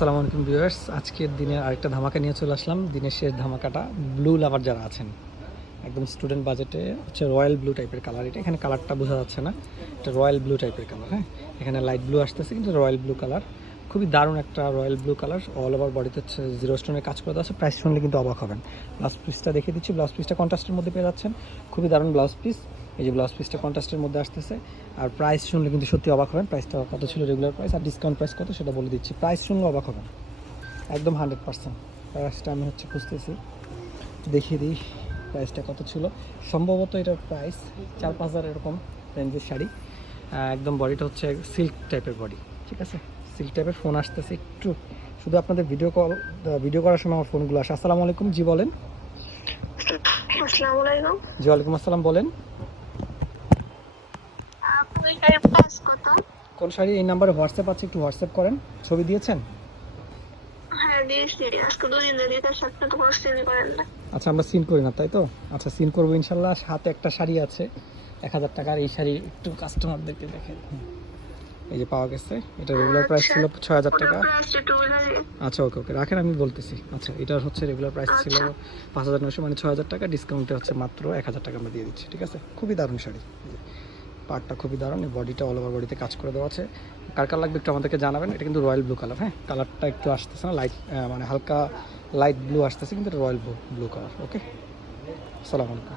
আসসালামু আলাইকুম ভিউয়ার্স, আজকের দিনে আরেকটা ধামাকা নিয়ে চলে আসলাম। দিনের শেষ ধামাকাটা ব্লু লাভার যারা আছেন, একদম স্টুডেন্ট বাজেটে হচ্ছে রয়্যাল ব্লু টাইপের কালার। এটা এখানে কালারটা বোঝা যাচ্ছে না, এটা রয়্যাল ব্লু টাইপের কালার। হ্যাঁ, এখানে লাইট ব্লু আসতেছে কিন্তু রয়্যাল ব্লু কালার, খুবই দারুণ একটা royal blue colour. All over বডিতে হচ্ছে জিরো স্টোনের কাজ করে দেওয়া আছে। প্রাইস শুনলে কিন্তু অবাক হবেন। ব্লাউজ পিসটা দেখিয়ে দিচ্ছি। ব্লাউজ পিসটা কন্ট্রাস্টের মধ্যে পেয়ে যাচ্ছেন, খুবই দারুণ ব্লাউজ পিস। এই যে ব্লাউজ পিসটা কন্ট্রাস্টের মধ্যে আসতেছে। আর প্রাইস শুনলে কিন্তু সত্যি অবাক হবেন। প্রাইসটা কত ছিল রেগুলার প্রাইস, আর ডিসকাউন্ট প্রাইস কত সেটা বলে দিচ্ছি। প্রাইস শুনলে অবাক হবেন একদম 100%। প্রাইসটা আমি হচ্ছে খুঁজতেছি, দেখিয়ে দিই প্রাইসটা কত ছিল। সম্ভবত এটার প্রাইস 4-5 হাজার এরকম রেঞ্জের শাড়ি। একদম বডিটা হচ্ছে সিল্ক টাইপের বডি, ঠিক আছে। সিল্ক টাইপের। ফোন আসতেছে একটু, শুধু আপনাদের ভিডিও করার সময় আমার ফোনগুলো আসে। আসসালামু আলাইকুম, জি বলেন। আসসালামু আলাইকুম। জি ওয়ালাইকুম আসসালাম, বলেন। আপনার শাড়ির প্রাইস কত? কোন শাড়ি? এই নাম্বারে হোয়াটসঅ্যাপ আছে, একটু হোয়াটসঅ্যাপ করেন। ছবি দিয়েছেন? হ্যাঁ দিয়েছি, আজকে 2 দিন ধরে তার সাথে তো কোশ্চেনই করেন না। আচ্ছা, আমরা সিন করি না তাই তো? আচ্ছা, সিন করবো ইনশাল্লাহ। হাতে একটা শাড়ি আছে 1000 টাকার। এই শাড়ি একটু কাস্টমারদেরকে দেখেন, এই যে পাওয়া গেছে। এটা রেগুলার প্রাইস ছিল 6000 টাকা। আচ্ছা, ওকে ওকে রাখেন, আমি বলতেছি। আচ্ছা, এটার হচ্ছে রেগুলার প্রাইস ছিল 5900, মানে 6000 টাকা। ডিসকাউন্টে হচ্ছে মাত্র 1000 টাকা আমরা দিয়ে দিচ্ছি, ঠিক আছে। খুবই দারুণ শাড়ি, পার্টটা খুবই দারুণ। বডিটা অল ওভার বডিতে কাজ করে দেওয়া আছে। কার কার লাগবে একটু আমাদেরকে জানাবেন। এটা কিন্তু রয়্যাল ব্লু কালার। হ্যাঁ, কালারটা একটু আসতেছে না, লাইট মানে হালকা লাইট ব্লু আসতেছে, কিন্তু এটা রয়্যাল ব্লু কালার। ওকে, আসসালামু আলাইকুম।